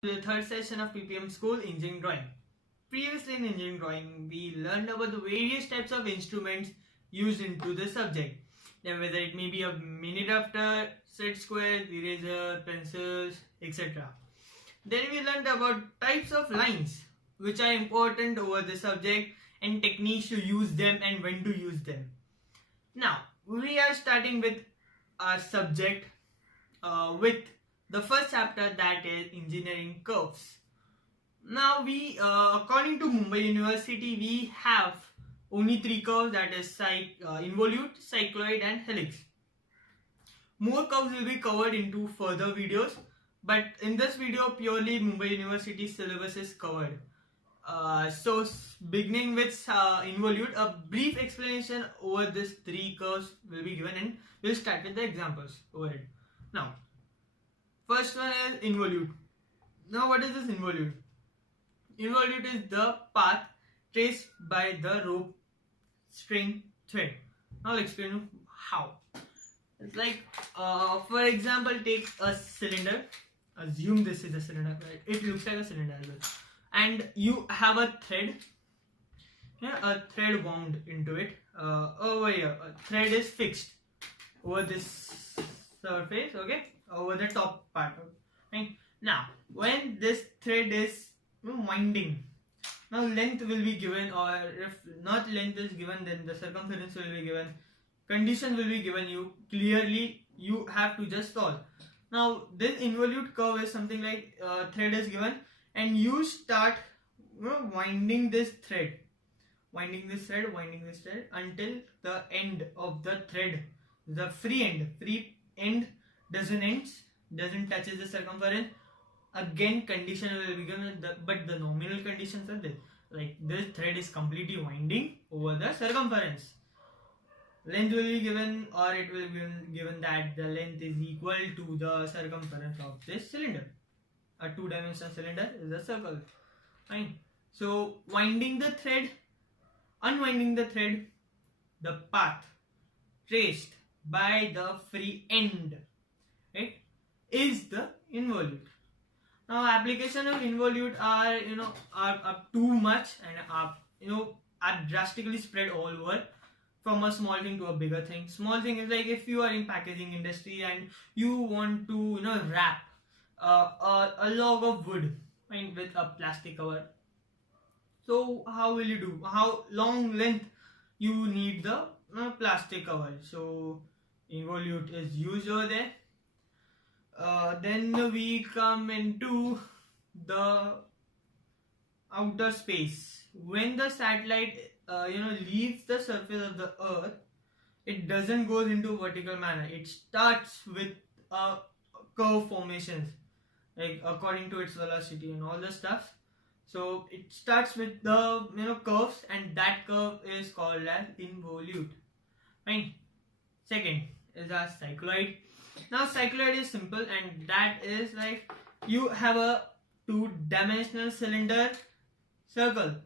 The third session of PPM School Engineering Drawing. Previously in engineering drawing, we learned about the various types of instruments used into the subject. Then whether it may be a mini drafter, set squares, eraser, pencils, etc. Then we learned about types of lines which are important over the subject and techniques to use them and when to use them. Now, we are starting with our subject with the first chapter, that is engineering curves. Now according to Mumbai University, we have only three curves, that is Involute, Cycloid and Helix. More curves will be covered into further videos, but in this video purely Mumbai University syllabus is covered. So beginning with Involute, a brief explanation over these three curves will be given and we'll start with the examples over it. Now, first one is Involute. Now what is this Involute? Involute is the path traced by the rope, string, thread. Now I'll explain you how. It's like, for example, take a cylinder. Assume this is a cylinder. Right? It looks like a cylinder as well. And you have a thread. Yeah, a thread wound into it. Over here, a thread is fixed over this surface. Okay, over the top part. Okay. Now, when this thread is winding, now length will be given, or if not length is given, then the circumference will be given, condition will be given you clearly, you have to just solve. Now this involute curve is something like thread is given and you start winding this thread until the end of the thread, the free end doesn't touches the circumference. Again condition will be given, but the nominal conditions are this, like this thread is completely winding over the circumference. Length will be given, or it will be given that the length is equal to the circumference of this cylinder. A two-dimensional cylinder is a circle. Fine. So winding the thread, unwinding the thread, the path traced by the free end, right, is the involute. Now application of involute are too much and are drastically spread all over, from a small thing to a bigger thing. Small thing is like if you are in packaging industry and you want to wrap a log of wood with a plastic cover. So how will you do? How long length you need the plastic cover? So involute is used over there. Then we come into the outer space. When the satellite leaves the surface of the earth, it doesn't go into vertical manner. It starts with a curve formations, like according to its velocity and all the stuff. So it starts with the curves, and that curve is called as involute. Fine. Second is our cycloid. Now cycloid is simple, and that is like you have a two-dimensional cylinder circle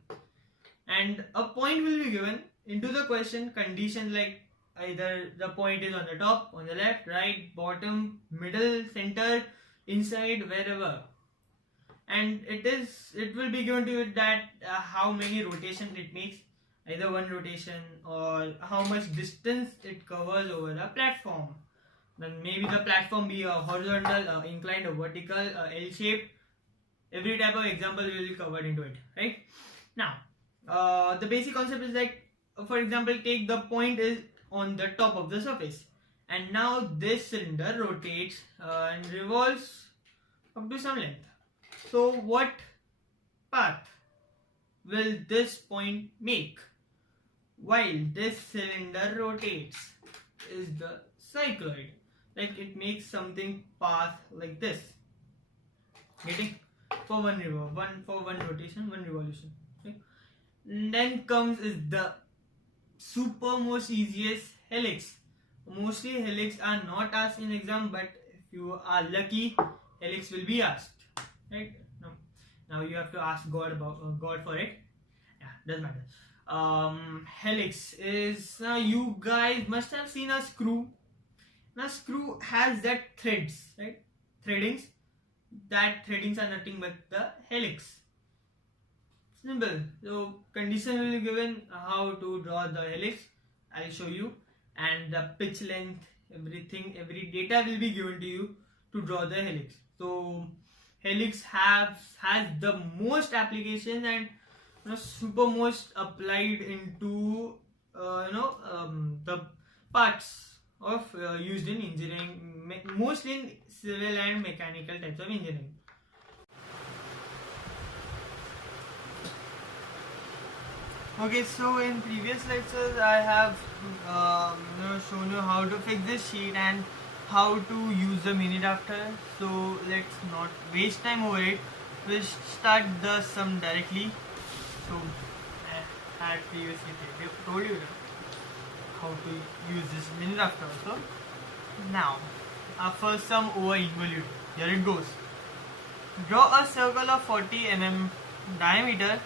and a point will be given into the question. Conditions like either the point is on the top, on the left, right, bottom, middle, center, inside, wherever, and it will be given to you that how many rotations it makes, either one rotation, or how much distance it covers over a platform. Then maybe the platform be a horizontal, inclined, or vertical, L-shaped. Every type of example will be covered into it, right? Now, the basic concept is like, for example, take the point is on the top of the surface, and now this cylinder rotates and revolves up to some length. So what path will this point make while this cylinder rotates is the cycloid. Like it makes something path like this, getting for one rotation, one revolution. Okay? And then comes is the super most easiest, helix. Mostly helix are not asked in exam, but if you are lucky, helix will be asked, right? Now you have to ask God for it. Yeah, doesn't matter. Helix is, you guys must have seen a screw. Now screw has that threads, right? Threadings. that threadings are nothing but the helix. Simple. So condition will be given how to draw the helix. I'll show you, and the pitch length, everything, every data will be given to you to draw the helix. So helix has the most application and super most applied into the parts of used in engineering, mostly in civil and mechanical types of engineering. Okay, so in previous lectures I have shown you how to fix this sheet and how to use the mini drafter. So let's not waste time over it. We'll start the sum directly. So I had previously told you how to use this mini drafter also. Now, our first sum over involute. Here it goes. Draw a circle of 40 mm diameter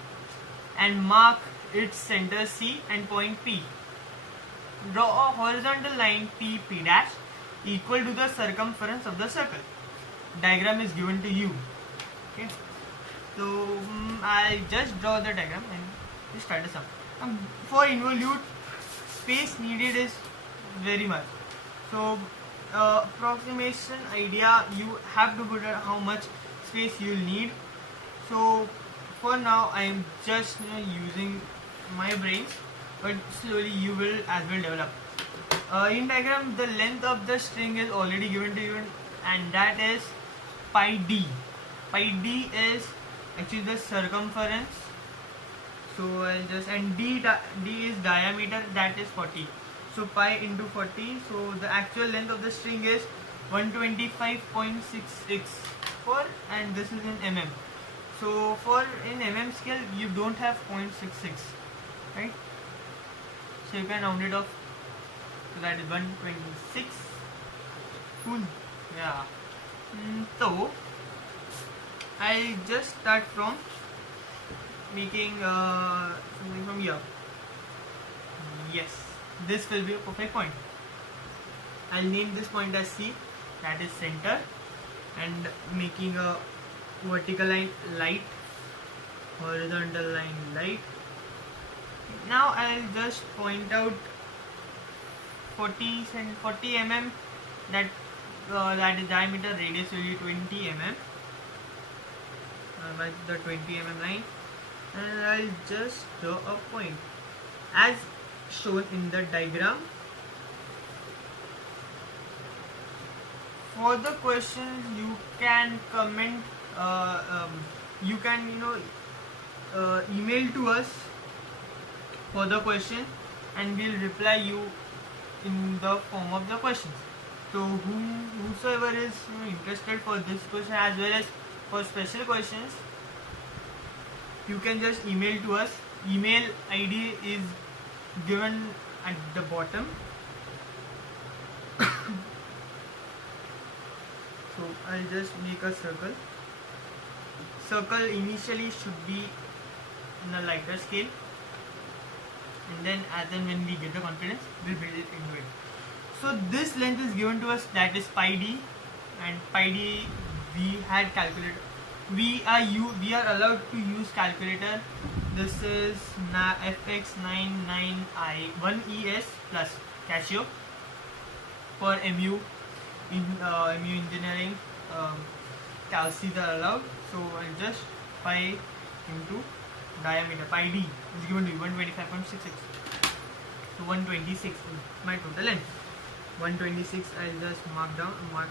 and mark its center C and point P. Draw a horizontal line P dash equal to the circumference of the circle. Diagram is given to you. Okay. So I just draw the diagram and we start the sum. For involute, space needed is very much. So approximation idea, you have to put how much space you will need. So for now I am just using my brains, but slowly you will as well develop. In diagram, the length of the string is already given to you, and that is pi d. Pi d is actually the circumference. So I'll just, and d is diameter, that is 40. So pi into 40. So the actual length of the string is 125.66 for, and this is in mm. So for in mm scale you don't have 0.66, right? So you can round it off. So that is 126. Cool. Yeah. So I'll just start from making something from here. Yes, this will be a perfect point. I'll name this point as C, that is center, and making a vertical line light, horizontal line light. Now I'll just point out 40 mm, that is diameter, radius will be 20 mm by the 20 mm line, and I'll just draw a point as shown in the diagram. For the questions you can comment, you can email to us for the question and we'll reply you in the form of the questions. So whosoever is interested for this question as well as for special questions, you can just email to us. Email ID is given at the bottom. So I'll just make a circle. Circle initially should be in a lighter scale, and then as and when we get the confidence, we'll build it into it. So this length is given to us, that is pi d, and pi d we had calculated. We are allowed to use calculator. This is FX99I1ES plus Casio for MU. In MU engineering, calcs are allowed. So I'll just pi into diameter, pi d is given to you 125.66. So 126 is my total length. 126 I'll just mark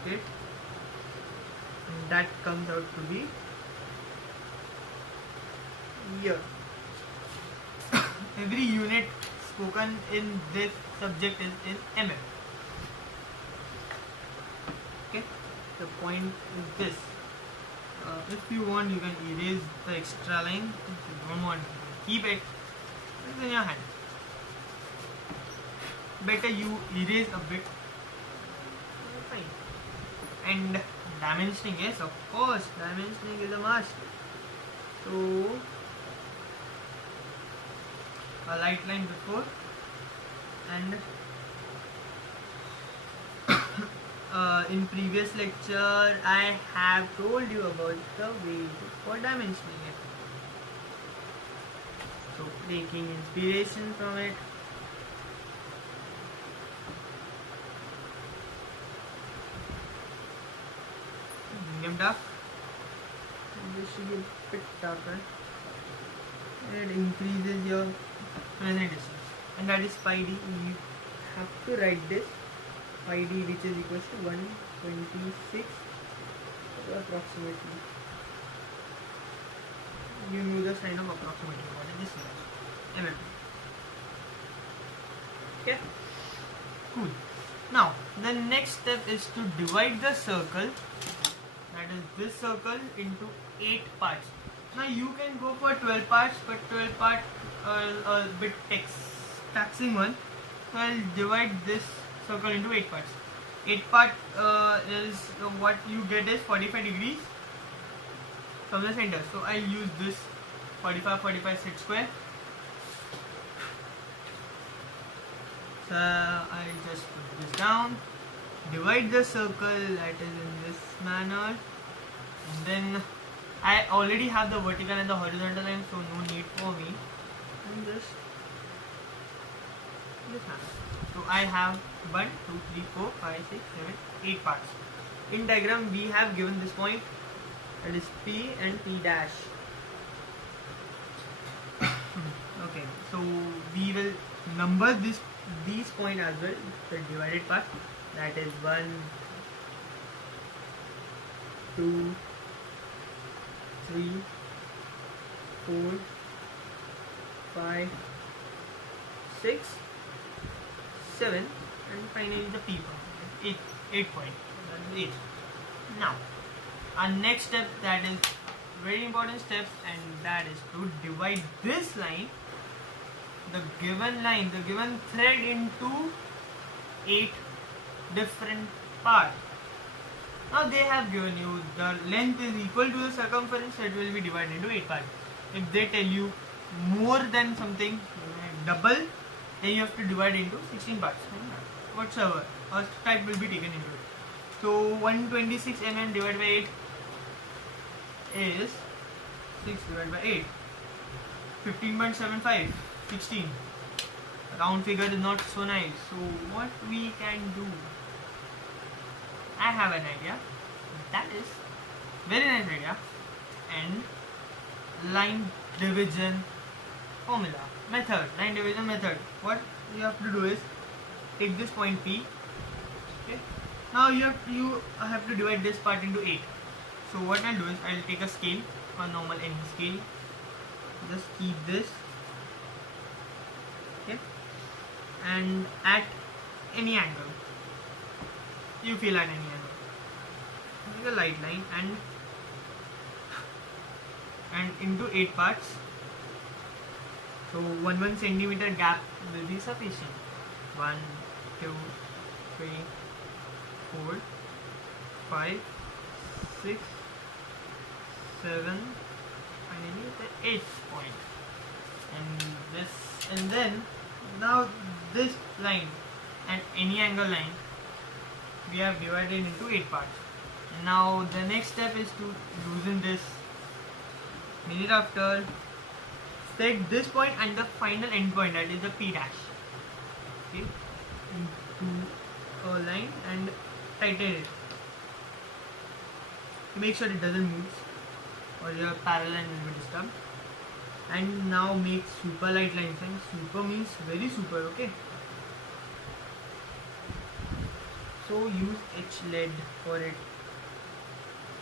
it, and that comes out to be here. Every unit spoken in this subject is in mm. Okay, the point is this. If you want, you can erase the extra line. If you don't want, keep it. It's in your hand. Better you erase a bit. Fine. And dimensioning, yes, of course, dimensioning is a must. So a light line before and in previous lecture I have told you about the way for dimensioning it. So taking inspiration from it. Medium dark. This should be a bit darker. It increases your resonant distance, and that is pi d. You have to write this pi d, which is equals to 126 approximately. You know the sign of approximately. What is this? mm. Okay. Cool. Now the next step is to divide the circle, that is this circle, into 8 parts. Now you can go for 12 parts, but 12 part a bit taxing one. So I'll divide this circle into 8 parts. 8 part is what you get is 45 degrees from the center. So I'll use this 45 set square. So I just put this down, divide the circle, that is in this manner, and then I already have the vertical and the horizontal line, so no need for me. And just this manner. So I have 1, 2, 3, 4, 5, 6, 7, 8 parts. In diagram we have given this point, that is P and P dash. Okay, so we will number these points as well, the divided part, that is 1, 2, 3, 4, 5, 6, 7, and finally the P point, 8 point, that is 8. Now our next step, that is very important steps, and that is to divide this line, the given thread, into 8 different parts. Now they have given you the length is equal to the circumference, that will be divided into 8 parts. If they tell you more than something, double, then you have to divide into 16 parts. Whatsoever, a type will be taken into it. So 126 mm divided by 8 is 6 divided by 8. 15.75. 16. Round figure is not so nice. So what we can do? I have an idea. That is very nice idea. And line division formula method. Line division method. What you have to do is take this point P. Okay. Now you have to divide this part into 8. So what I'll do is I'll take a scale, a normal any scale. Just keep this. Okay. And at any angle you feel, at any angle, make a light line and into 8 parts. So 1 centimeter gap will be sufficient. 1, 2, 3, 4, 5, 6, 7, finally the 8th point. And then now this line and any angle line we have divided into 8 parts. Now the next step is to loosen this. Minute after, take this point and the final end point, that is the P dash, okay, into a line and tighten it. Make sure it doesn't move or your parallel line will be disturbed. And now make super light lines, and super means very super, okay. So use H lead for it.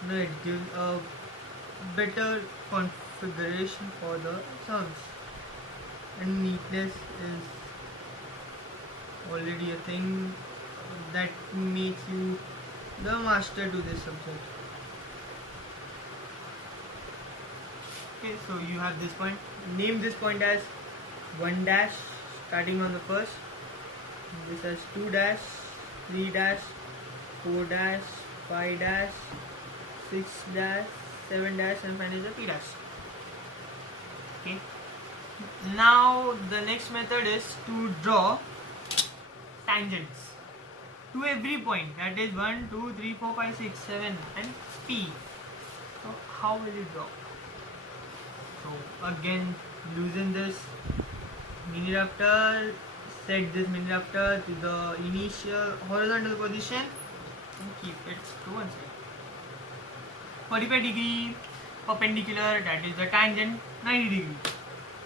Now it gives a better configuration for the subs, and neatness is already a thing that makes you the master to this subject. Okay, so you have this point. Name this point as 1 dash starting on the first, this as 2 dash, 3 dash, 4 dash, 5 dash, 6 dash, 7 dash, and finally the P dash. Okay. Now the next method is to draw tangents. to every point, that is 1, 2, 3, 4, 5, 6, 7 and P. So how will you draw? So again loosen this mini rafter, set this mini rafter to the initial horizontal position and keep it to one side. 45 degree perpendicular, that is the tangent, 90 degree.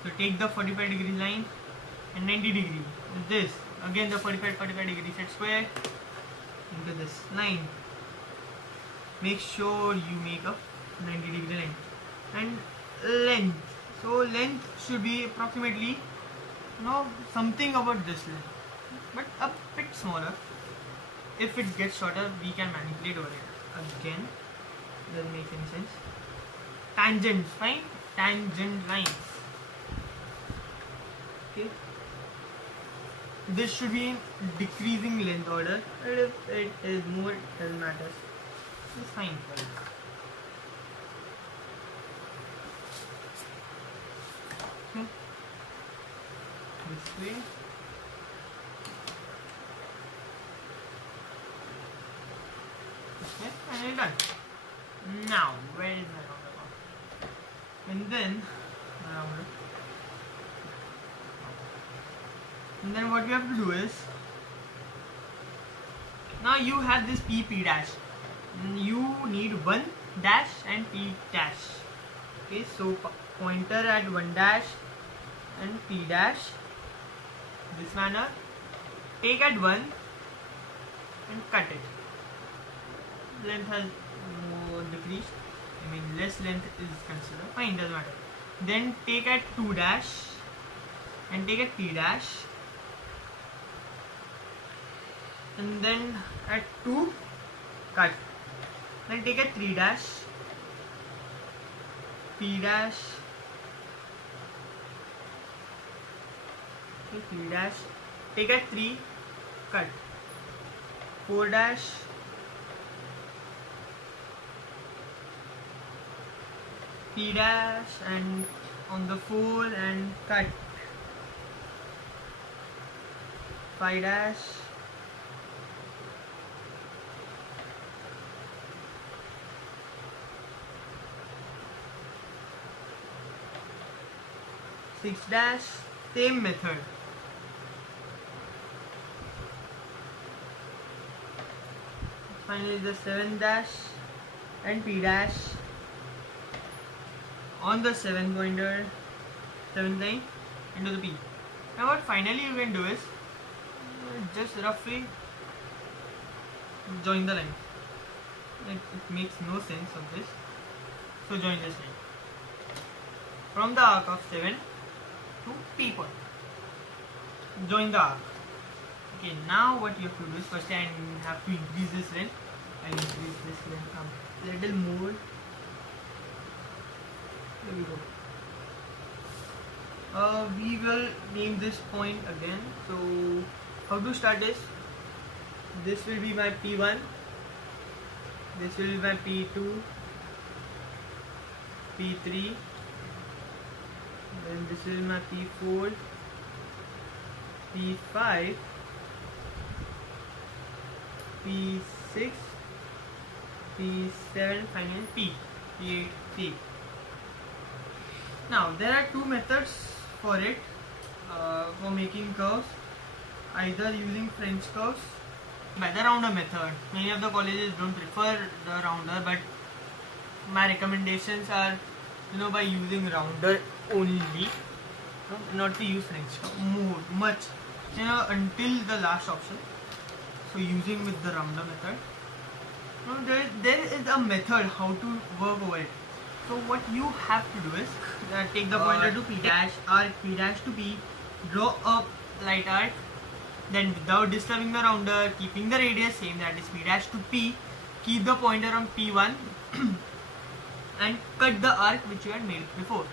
So take the 45 degree line and 90 degree with this. Again the 45 degree set square into this line. Make sure you make a 90 degree line. And length. So length should be approximately, something about this length, but a bit smaller. If it gets shorter, we can manipulate over it. Again, doesn't make any sense. Tangents, fine. Tangent lines. Okay. This should be in decreasing length order, and if it is more, it doesn't matter. It's fine for it. Okay. This way. Okay, and it's done. Now, where is my roundabout? And then what we have to do is, now you have this P dash. You need 1 dash and P dash. Okay, so pointer at 1 dash and P dash. This manner. Take at 1 and cut it. Length has more decreased. I mean, less length is considered. Fine, doesn't matter. Then take at 2 dash and take at P dash. And then at 2, cut. Then take at 3 dash, P dash, okay, 3 dash, take at 3, cut, 4 dash, P dash, and on the 4 and cut, 5 dash, 6 dash, same method. Finally the 7 dash and P dash on the 7 pointer, 7th line into the P. Now what finally you can do is just roughly join the line. It makes no sense of this. So join this line from the arc of 7 to P point. Join the arc. Okay, now what you have to do is, first I have to increase this length. I increase this length a little more. There we go. We will name this point again. So how to start this? This will be my P1. This will be my P2, P3. Then this is my P4, P5, P6, P7, finally P8, P. Now there are two methods for it, for making curves, either using French curves by the rounder method. Many of the colleges don't prefer the rounder, but my recommendations are, by using rounder only, not to use French curve much, until the last option. So using with the rounder method. Now there is a method how to work over it. So what you have to do is take the pointer to P dash, arc P dash to P, draw a light arc, then without disturbing the rounder, keeping the radius same, that is P dash to P, keep the pointer on P1 and cut the arc which you had made before,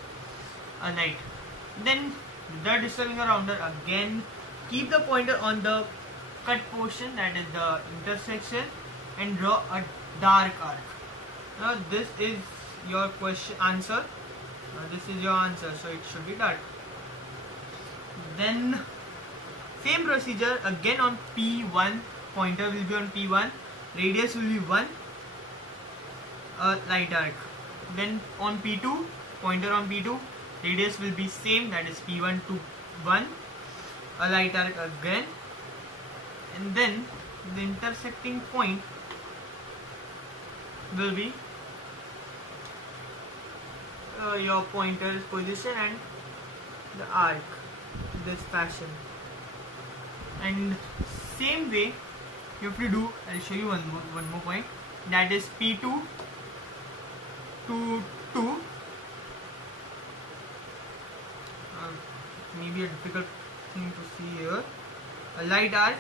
a light. Then without disturbing the rounder, again keep the pointer on the cut portion, that is the intersection, and draw a dark arc. Now this is your answer. This is your answer, so it should be dark. Then same procedure again on P1 pointer will be on P1, radius will be 1, a light arc. Then on P2, pointer on P2, radius will be same, that is P1 to 1, a light arc again, and then the intersecting point will be your pointer's position and the arc, this fashion. And same way you have to do, I'll show you one more point, that is P2 to 2, maybe a difficult thing to see here, a light arc.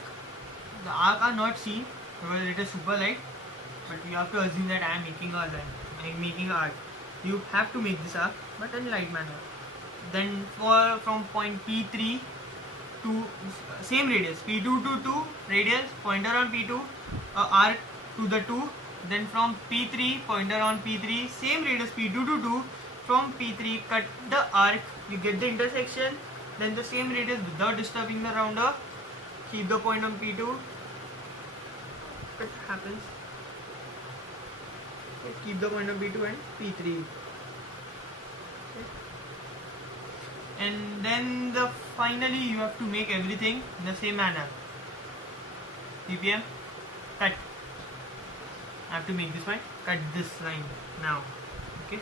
The arc are not seen because it is super light, but you have to assume that I am making a line, I am making an arc. You have to make this arc, but in light manner. Then from point P3 to same radius, P2 to 2 radius, pointer on P2, arc to the 2. Then from P3, pointer on P3, same radius P2 to 2. From P3, cut the arc, you get the intersection. Then the same radius without disturbing the rounder. Keep the point on P2. It happens. Keep the point on P2 and P3. And then finally you have to make everything in the same manner. PPM, cut. I have to make this one, cut this line now. Okay.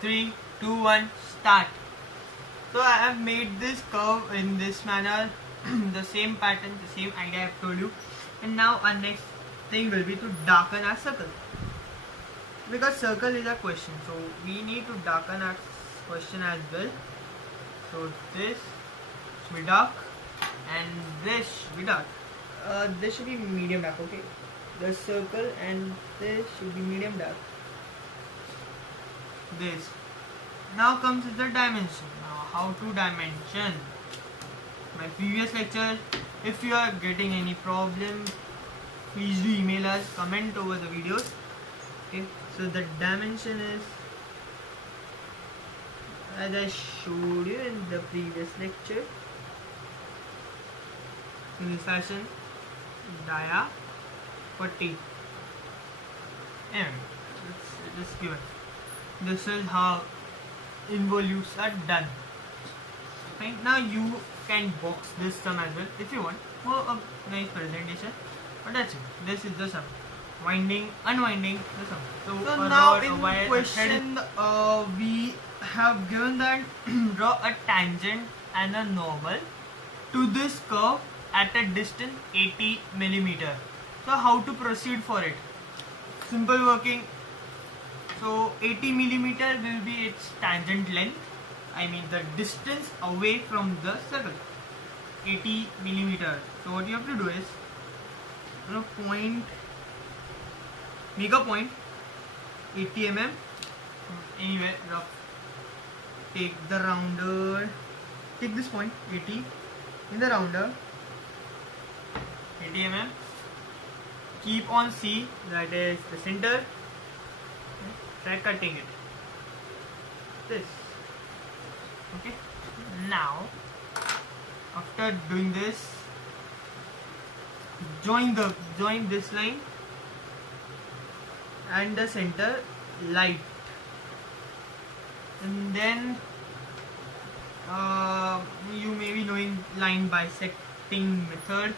3, 2, 1, start. So I have made this curve in this manner, the same pattern, the same idea I have told you. And now our next thing will be to darken our circle. Because circle is a question, so we need to darken our question as well. So this should be dark and this should be dark. This should be medium dark, okay? The circle and this should be medium dark. This. Now comes the dimension. Now how to dimension? My previous lecture. If you are getting any problem, please do email us, comment over the videos. Okay. So the dimension is, as I showed you in the previous lecture, in this fashion, dia 40 mm. It's given. This is how involutes are done. Okay. Now you can box this sum as well if you want for a nice presentation. But that's it. This is the sum. Winding, unwinding the sum. So now in the question we have given that draw a tangent and a normal to this curve at a distance 80 millimeter. So how to proceed for it? Simple working. So 80 millimeter will be its tangent length. I mean the distance away from the circle. 80 millimeter. So what you have to do is, make a point 80 mm. Anywhere, rough. Take the rounder. Take this point 80 in the rounder. 80 mm. Keep on C, that is the center. Try cutting it. This. Okay. Now After doing this, join this line and the center light, and then you may be knowing line bisecting method,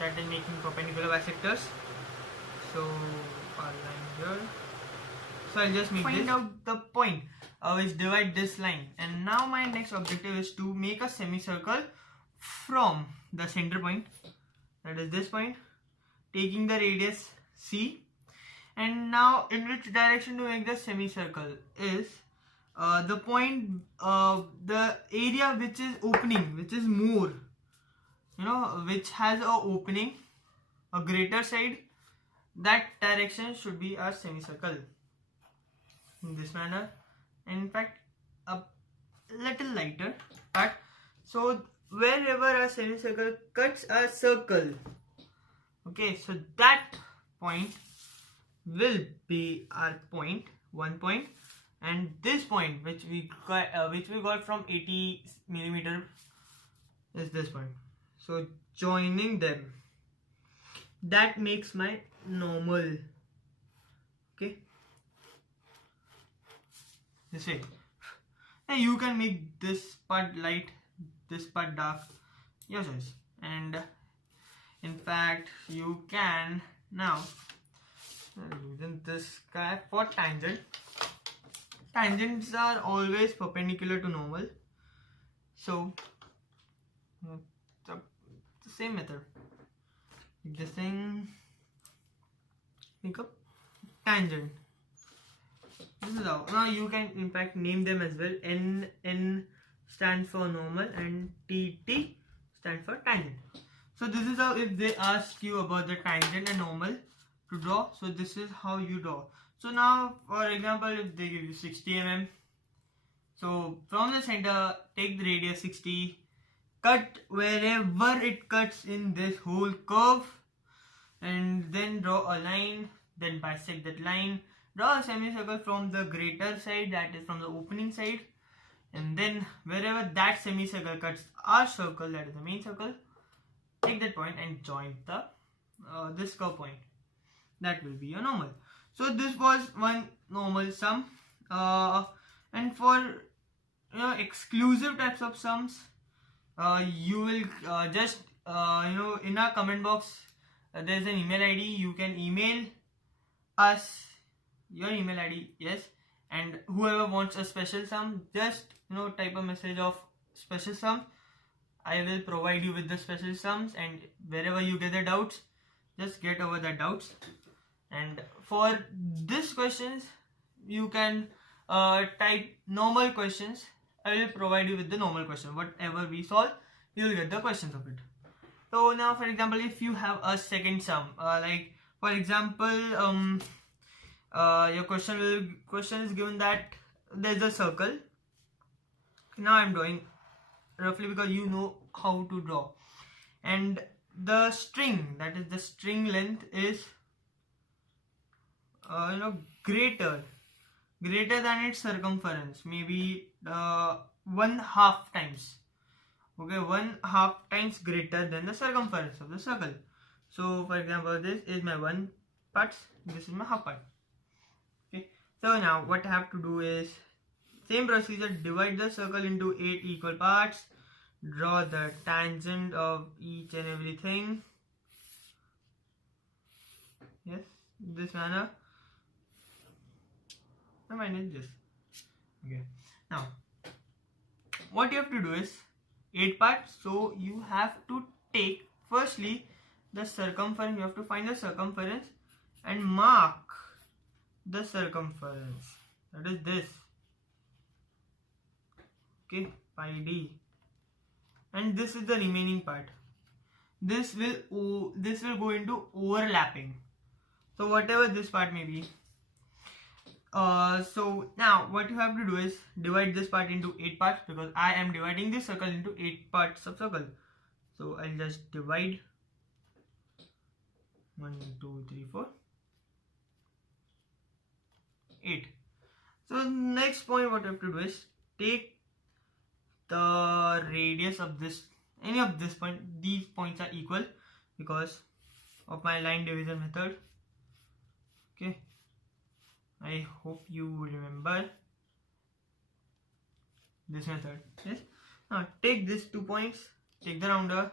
that is making perpendicular bisectors. So our line here, so I'll just find out the point which divide this line. And now my next objective is to make a semicircle from the center point, that is this point, taking the radius c. And now in which direction to make the semicircle is the point, the area which is opening, which is more, which has a opening, a greater side, that direction should be our semicircle in this manner. In fact, a little lighter, but so wherever a semicircle cuts a circle, okay, so that point will be our point, one point, and this point which we got from 80 millimeter is this point. So joining them, that makes my normal. Okay, this way. Now you can make this part light, this part dark, your choice. And in fact, you can now using this guy for tangent. Tangents are always perpendicular to normal, so the same method. This thing, make a tangent. This is how. Now you can in fact name them as well. N stands for normal and TT stands for tangent. So this is how, if they ask you about the tangent and normal to draw, so this is how you draw. So now for example, if they give you 60 mm, so from the center take the radius 60, cut wherever it cuts in this whole curve, and then draw a line, then bisect that line, draw a semicircle from the greater side, that is from the opening side, and then wherever that semicircle cuts our circle, that is the main circle, take that point and join the this curve point. That will be your normal. So this was one normal sum, and for exclusive types of sums, you will just in our comment box there is an email ID. You can email us your email ID, yes, and whoever wants a special sum, just type a message of special sum. I will provide you with the special sums, and wherever you get the doubts, just get over the doubts. And for these questions, you can type normal questions. I will provide you with the normal question. Whatever we solve, you will get the questions of it. So now, for example, if you have a second sum, like for example, your question is given that there is a circle. Now I am drawing roughly because you know how to draw, and the string, that is the string length, is greater than its circumference, maybe 1/2 times. Okay, 1/2 times greater than the circumference of the circle. So for example, this is my 1 part, this is my half part. Okay, so now what I have to do is same procedure, divide the circle into 8 equal parts, draw the tangent of each and everything, yes, this manner. Mine is this. Okay, now what you have to do is 8 parts, so you have to take firstly the circumference. You have to find the circumference and mark the circumference, that is this, okay, pi d, and this is the remaining part. This will go into overlapping, so whatever this part may be. So now what you have to do is divide this part into 8 parts, because I am dividing this circle into 8 parts of circle. So I'll just divide 1, 2, 3, 4, 8. So next point what you have to do is take the radius of this any of this point, these points are equal because of my line division method. Okay, I hope you remember this method. Yes. Now take these 2 points, take the rounder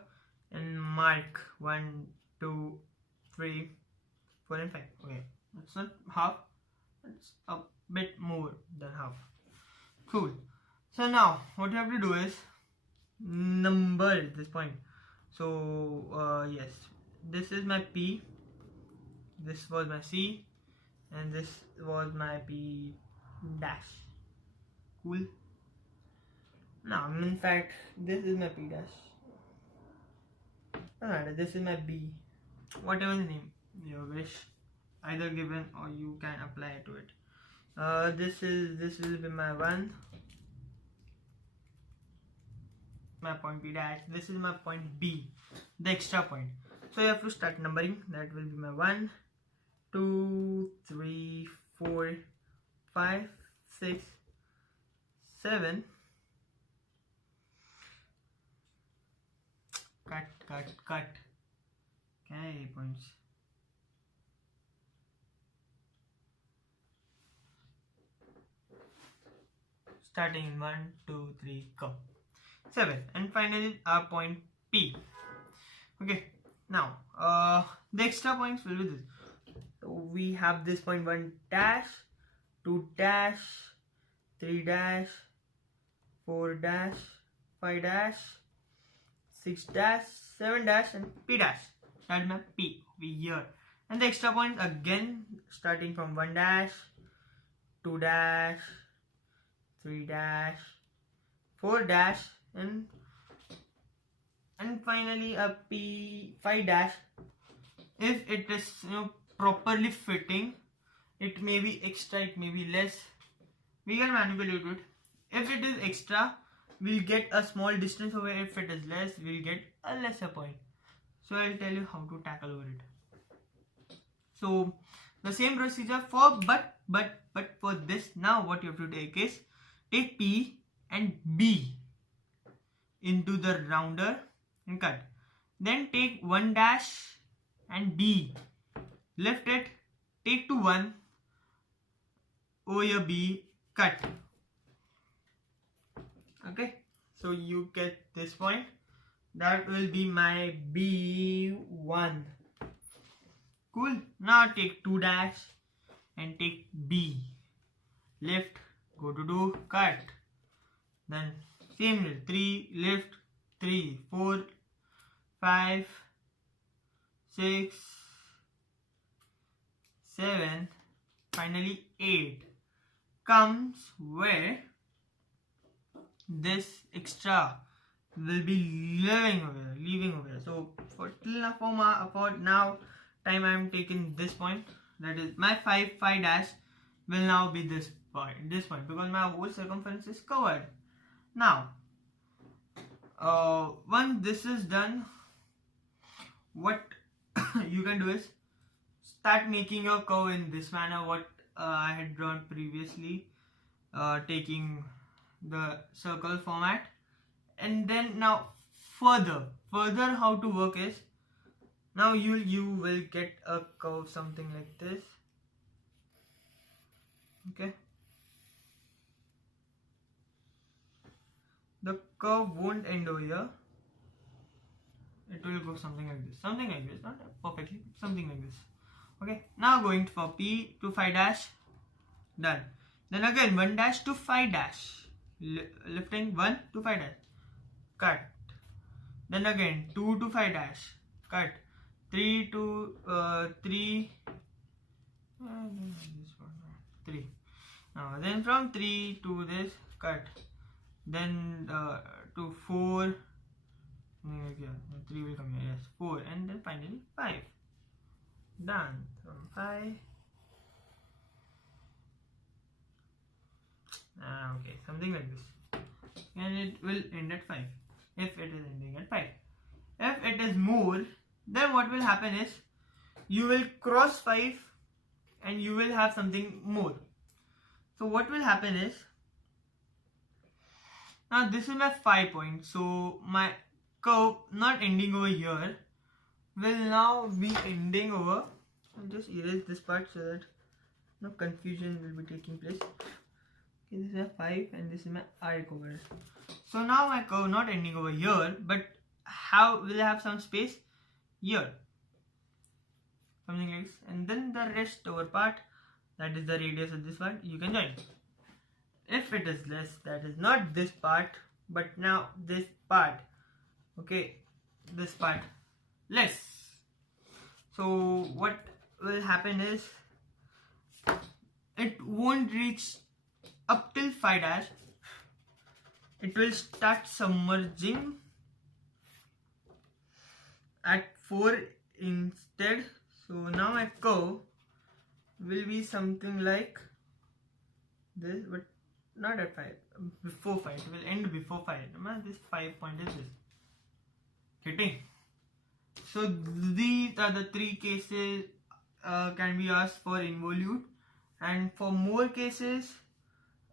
and mark 1, 2, 3, 4 and 5. Okay, that's not half, it's a bit more than half. Cool. So now what you have to do is number this point. So yes, this is my P, this was my C, and this was my P dash. Cool. Now in fact this is my P dash. Alright, this is my B. Whatever the name you wish, either given or you can apply to it. This will be my 1, my point B dash. This is my point B, the extra point. So you have to start numbering. That will be my 1, 2, 3, 4, 5, 6, 7. Cut. Okay, points. Starting in 1, 2, 3, go. 7, and finally our point P. Okay, now the extra points will be this. So we have this point 1 dash, 2 dash, 3 dash, 4 dash, 5 dash, 6 dash, 7 dash, and P dash. That's my P over here. And the extra points again starting from 1 dash, 2 dash, 3 dash, 4 dash, and finally a P5 dash. If it is properly fitting, it may be extra, it may be less. We can manipulate it. If it is extra, we'll get a small distance over. If it is less, we'll get a lesser point. So I'll tell you how to tackle over it. So the same procedure for but for this, now what you have to take is take P and B into the rounder and cut. Then take 1 dash and B, lift it, take to 1 over your B, cut. Okay, so you get this point. That will be my B1. Cool. Now take 2 dash and take B, lift, go to 2, cut. Then same way, 3, lift, 3, 4, 5, 6, 7, finally 8 comes where this extra will be leaving over here. So for now time I am taking this point, that is my 5 dash will now be this point because my whole circumference is covered. Now once this is done, what you can do is start making your curve in this manner what I had drawn previously, taking the circle format. And then now further how to work is, now you will get a curve something like this. Okay, the curve won't end over here, it will go something like this, not perfectly, something like this. Okay, now going for P to 5 dash, done. Then again 1 dash to 5 dash, lifting 1 to 5 dash, cut. Then again 2 to 5 dash, cut. 3 to 3. Now then from 3 to this, cut. Then to 4. Yeah, 3 will come here. Yes, 4, and then finally 5. Done. From 5. Okay, something like this, and it will end at 5 if it is ending at 5. If it is more, then what will happen is you will cross 5 and you will have something more. So what will happen is, now this is my 5 point, so my curve not ending over here will now be ending over. I'll just erase this part so that no confusion will be taking place. Okay, this is a 5 and this is my arc over. So now my curve not ending over here, but will have some space here, something like this, and then the rest over part, that is the radius of this part, you can join. If it is less, that is not this part, but now this part, okay, this part less. So what will happen is it won't reach up till 5 dash. It will start submerging at 4 instead. So now my curve will be something like this, but not at 5, before 5. It will end before 5. Remember, this 5 point is this. Getting? So these are the 3 cases can be asked for involute, and for more cases,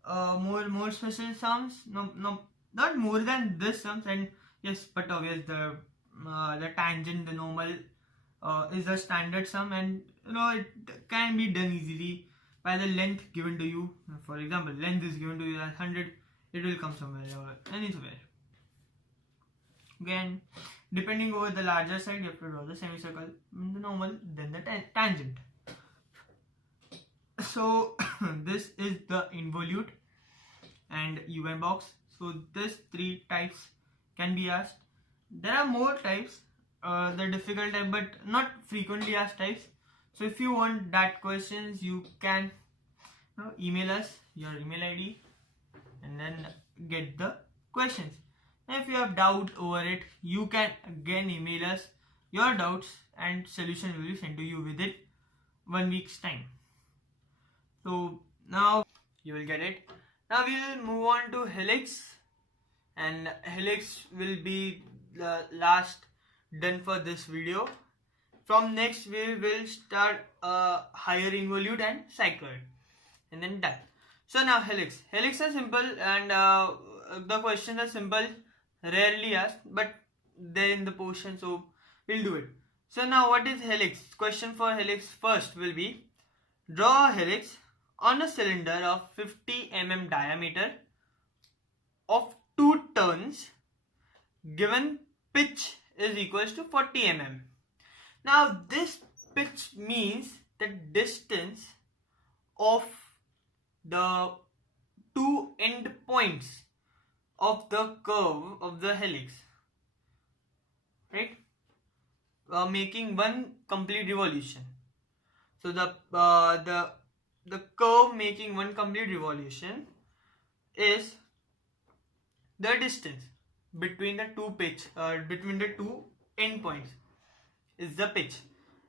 more special sums, no, not more than this sums, and yes, but obvious the tangent, the normal is a standard sum, and it can be done easily by the length given to you. For example, length is given to you as 100, it will come somewhere or anywhere. Again, depending over the larger side, you have to draw the semicircle, the normal, then the tangent. So this is the involute and UN box. So these 3 types can be asked. There are more types, the difficult type, but not frequently asked types. So if you want that questions, you can email us your email ID and then get the questions. And if you have doubt over it, you can again email us your doubts and solution will be sent to you within 1 week's time. So now you will get it. Now we will move on to Helix, and Helix will be the last done for this video. From next we will start higher involute and cycloid, and then done. So now Helix are simple, and the questions are simple, rarely asked, but they're in the portion, so we'll do it. So now what is Helix? Question for Helix first will be, draw a helix on a cylinder of 50 mm diameter of 2 turns, given pitch is equals to 40 mm. Now this pitch means the distance of the 2 end points of the curve of the helix, right? Making one complete revolution. So the curve making one complete revolution is the distance between the 2 end points is the pitch,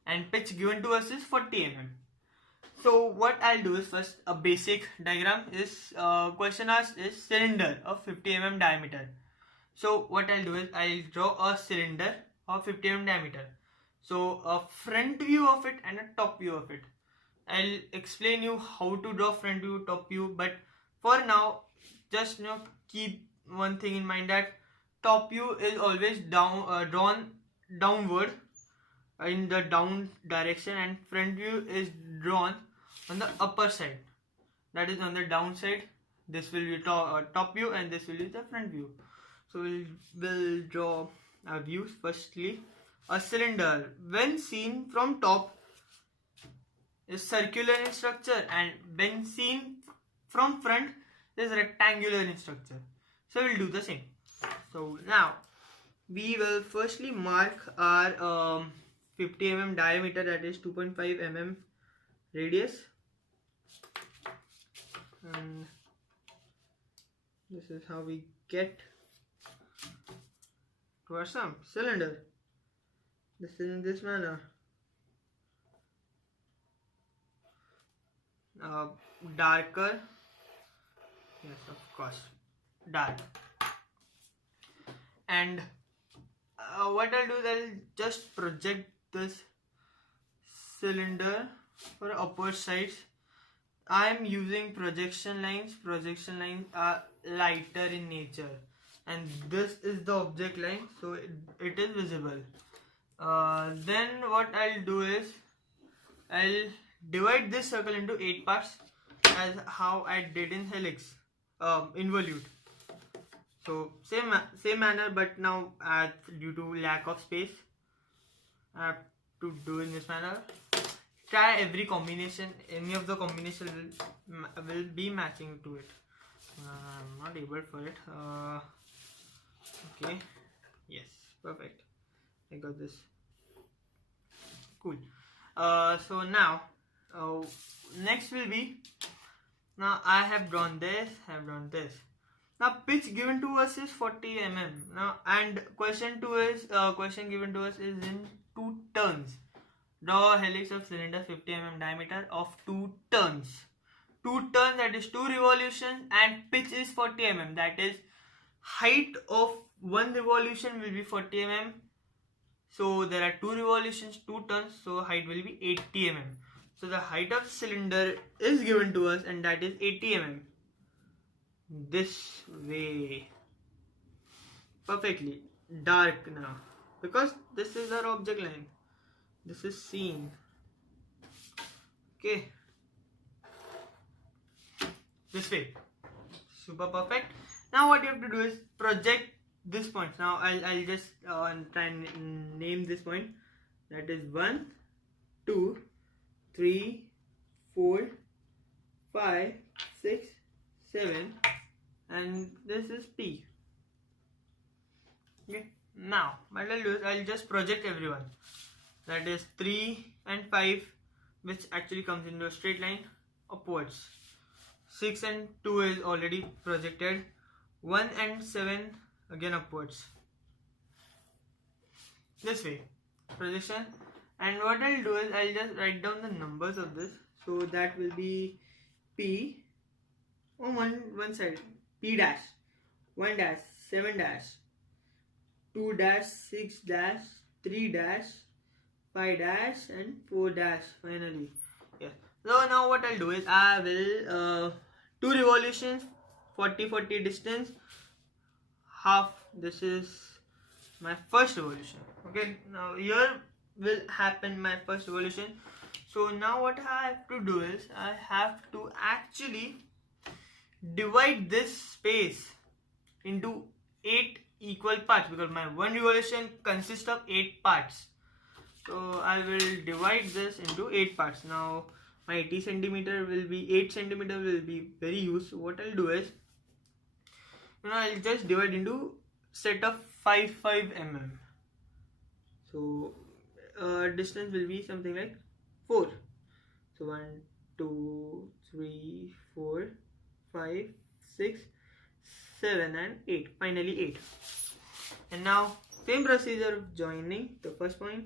and pitch given to us is 40 mm. So what I'll do is, first a basic diagram is question asked is cylinder of 50 mm diameter. So what I'll do is I'll draw a cylinder of 50 mm diameter. So a front view of it and a top view of it. I'll explain you how to draw front view, top view, but for now just keep one thing in mind, that top view is always drawn downward in the down direction, and front view is drawn on the upper side, that is on the down side. This will be top view and this will be the front view. So we'll draw our views. Firstly, a cylinder when seen from top is circular in structure, and when seen from front is rectangular in structure. So we'll do the same. So now we will firstly mark our 50 mm diameter, that is 2.5 mm radius, and this is how we get to our cylinder. This is in this manner. Darker, yes, of course, dark. And what I'll do is I'll just project this cylinder for upper sides. I am using projection lines. Projection lines are lighter in nature, and this is the object line, so it is visible. Then what I'll do is I'll divide this circle into 8 parts as how I did in Helix, Involute. So same manner, but now due to lack of space, I have to do in this manner. Try every combination. Any of the combination will be matching to it. I'm not able for it. Okay. Yes. Perfect. I got this. Cool. So now, next will be. Now I have drawn this. I have drawn this. Now pitch given to us is 40 mm. Now and question given to us is in 2 turns. Draw a helix of cylinder 50 mm diameter of 2 turns. 2 turns, that is 2 revolutions, and pitch is 40 mm. That is height of 1 revolution will be 40 mm. So there are 2 revolutions, 2 turns, so height will be 80 mm. So the height of cylinder is given to us, and that is 80 mm. This way. Perfectly. Dark now. Because this is our object line. This is seen. Okay. This way. Super perfect. Now what you have to do is project this point. Now I'll just try and name this point. That is 1, 2, 3, 4, 5, 6, 7, and this is P. Okay. Now what I'll do is I'll just project everyone. That is 3 and 5, which actually comes into a straight line upwards. 6 and 2 is already projected. 1 and 7 again upwards. This way. Projection. And what I'll do is I'll just write down the numbers of this. So that will be P on one side. P dash, 1 dash, 7 dash, 2 dash, 6 dash, 3 dash, 5 dash, and 4 dash finally. Yeah. So now what I'll do is I will 2 revolutions, 40 distance, half. This is my first revolution. Okay. Now here will happen my first revolution. So now what I have to do is I have to actually divide this space into 8 equal parts, because my one revolution consists of 8 parts. So I will divide this into 8 parts. Now my 80 centimeter will be 8 centimeter will be very used. So what I'll do is, I'll just divide into set of 5 mm. So distance will be something like 4. So 1, 2, 3, 4, 5, 6, 7, and 8. Finally 8. And now same procedure of joining the first point,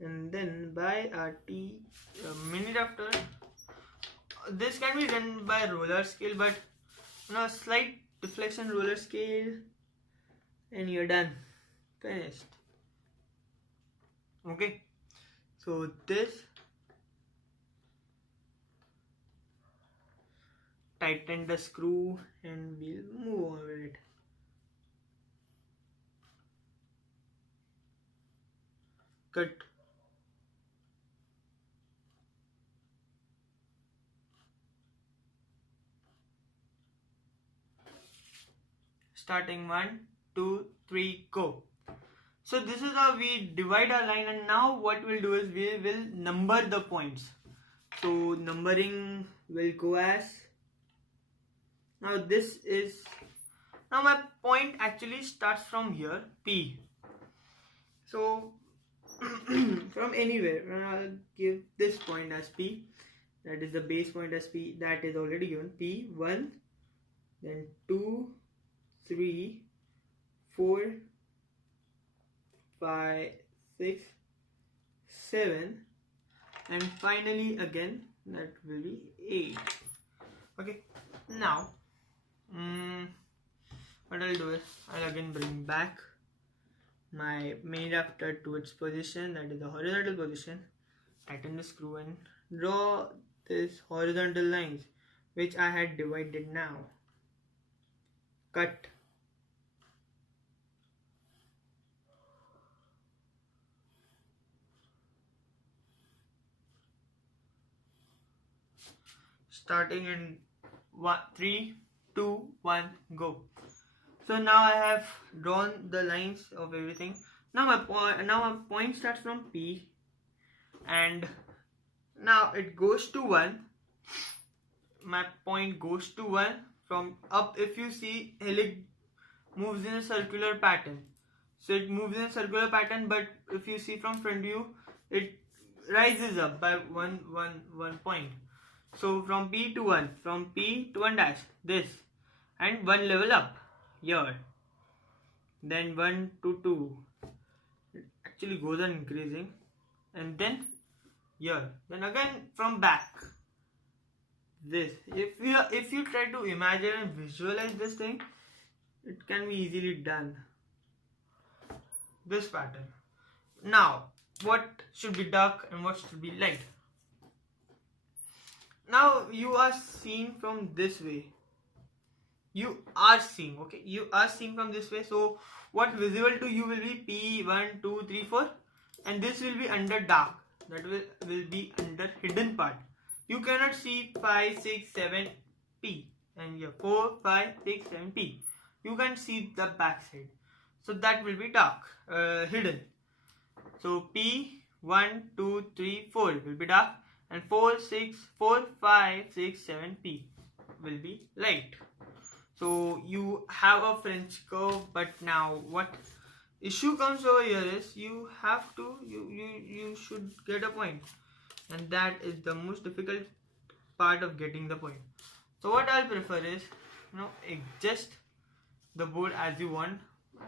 and then by RT a minute after. This can be done by roller scale, but slight deflection roller scale, and you're done. Finished. Okay. So this, tighten the screw and we'll move on with it. Cut. Starting 1, 2, 3, go. So this is how we divide our line, and now what we'll do is we will number the points. So numbering will go as, now this is, now my point actually starts from here, P. So from anywhere, I'll give this point as P, that is the base point as P, that is already given, P, 1, then 2, 3, 4, 5, 6, 7, and finally again that will be 8. Okay, now what I'll do is I'll again bring back my main rafter to its position, that is the horizontal position. Tighten the screw and draw this horizontal lines which I had divided now. Cut. starting in 3, 2, 1, go. So now I have drawn the lines of everything. Now my point starts from P, and now it goes to 1. My point goes to 1 from up. If you see, helix moves in a circular pattern. So it moves in a circular pattern, but if you see from front view, it rises up by one point. So from P to 1, from P to 1 dash, this, and 1 level up here. Then 1 to 2. It actually goes on increasing, and then here. Then again from back. This. If you try to imagine and visualize this thing, it can be easily done. This pattern. Now, what should be dark and what should be light? Now you are seeing from this way. You are seeing from this way. So what visible to you will be P1, 2, 3, 4, and this will be under dark. That will be under hidden part. You cannot see 5, 6, 7 P, and here 4, 5, 6, 7 P. You can see the back side. So that will be dark, hidden. So P 1, 2, 3, 4 will be dark, and 4, 5, 6, 7 P will be light. So you have a French curve, but now what issue comes over here is you should get a point, and that is the most difficult part of getting the point. So what I'll prefer is, adjust the board as you want,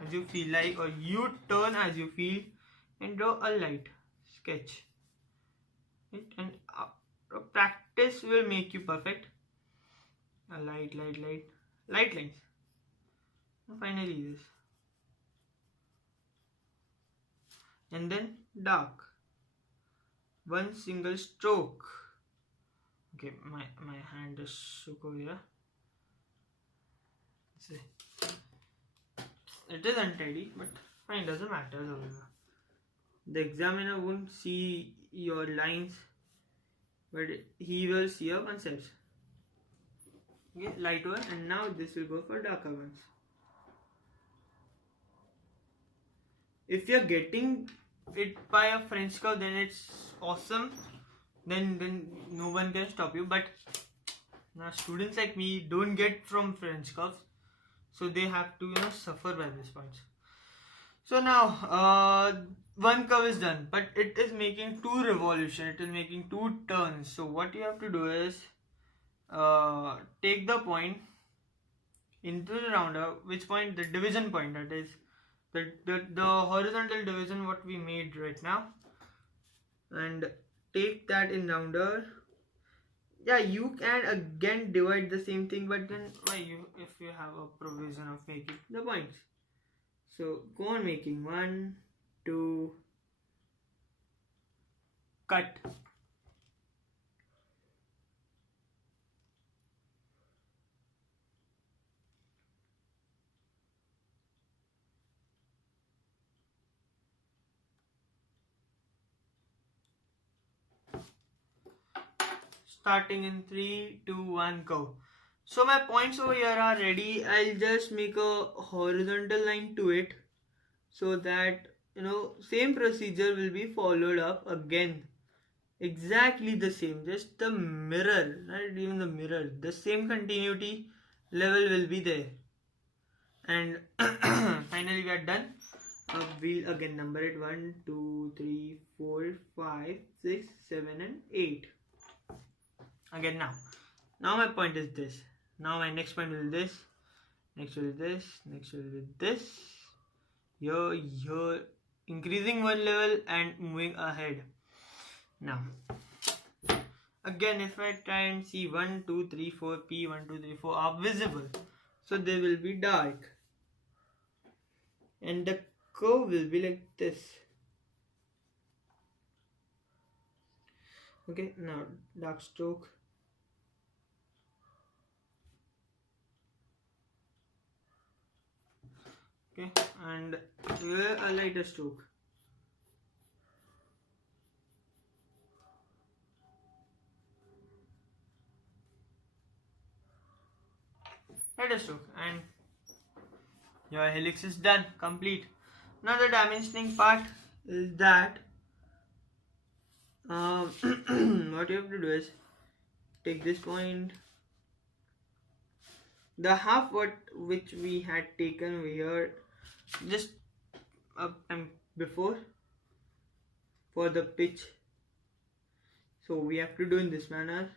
as you feel like, or you turn as you feel, and draw a light sketch. And practice will make you perfect. A light lines. And finally this. And then dark. One single stroke. Okay, my hand is shook over here. See. It is untidy, but fine, doesn't matter. The examiner won't see your lines, but he will see your concepts. Okay, light one, and now this will go for darker ones. If you're getting it by a French curve, then it's awesome. Then no one can stop you. But now students like me don't get from French curves, so they have to suffer by this point. So now one curve is done, but it is making 2 revolutions. It is making 2 turns. So what you have to do is take the point into the rounder. Which point? The division point. That is the horizontal division what we made right now, and take that in rounder. Yeah, you can again divide the same thing, but then if you have a provision of making the points. So go on making 1, 2, cut. Starting in 3, 2, 1, go. So my points over here are ready. I'll just make a horizontal line to it, so that same procedure will be followed up again. Exactly the same, just the mirror, not even the mirror, the same continuity level will be there. And finally we are done. We'll again number it 1, 2, 3, 4, 5, 6, 7 and 8. Again now my point is this. Now my next point will be this, next will be this, next will be this. You're increasing one level and moving ahead. Now again, if I try and see 1, 2, 3, 4 P, 1, 2, 3, 4 are visible, so they will be dark, and the curve will be like this. Okay, now dark stroke. Okay, and here a lighter stroke. Head a stroke, and your helix is done, complete. Now the dimensioning part is that what you have to do is take this point, the half what which we had taken over here just and before for the pitch. So we have to do in this manner.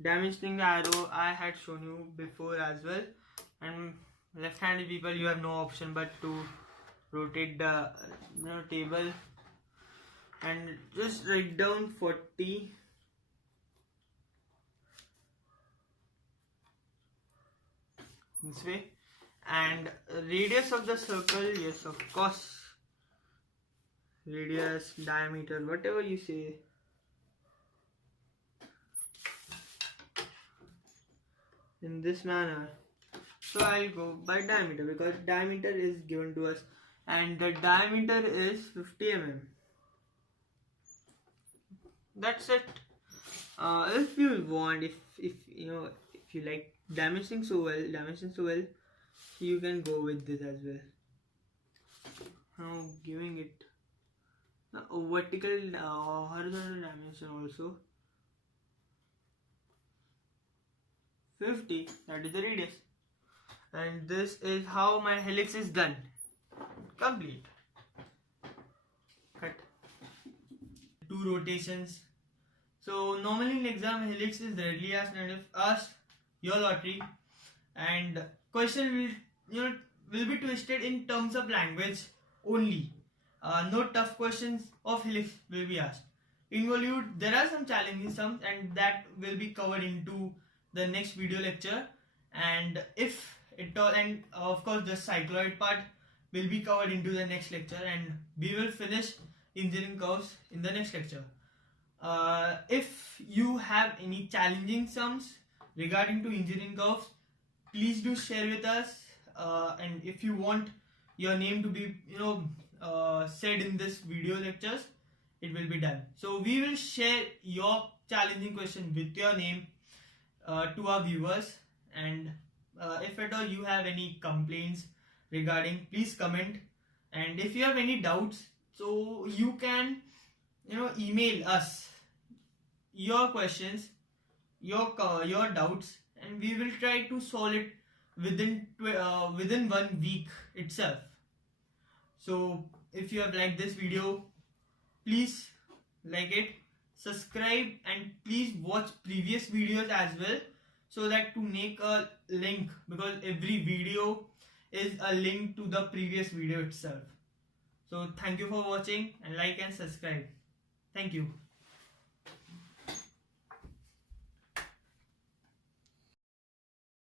Dimensioning the arrow I had shown you before as well, and left-handed people, you have no option but to rotate the table and just write down 40 this way, and radius of the circle, yes of course, radius, diameter, whatever you say, in this manner. So I'll go by diameter because diameter is given to us, and the diameter is 50 mm. That's it. If you want, if if you like dimensioning so well, you can go with this as well. Now giving it a vertical horizontal dimension also. 50, that is the radius, and this is how my helix is done, complete. Cut. 2 rotations. So normally in exam helix is rarely asked, and if asked, your lottery, and question will be twisted in terms of language only. No tough questions of helix will be asked. Involute, there are some challenging sums, and that will be covered into the next video lecture, and if it all, and of course the cycloid part will be covered into the next lecture, and we will finish engineering curves in the next lecture. If you have any challenging sums regarding to engineering curves, please do share with us, and if you want your name to be said in this video lectures, it will be done. So we will share your challenging question with your name to our viewers, and if at all you have any complaints regarding, please comment, and if you have any doubts, so you can email us your questions, your doubts, and we will try to solve it within 1 week itself. So if you have liked this video, please like it, subscribe, and please watch previous videos as well, so that to make a link, because every video is a link to the previous video itself. So thank you for watching, and like and subscribe. Thank you.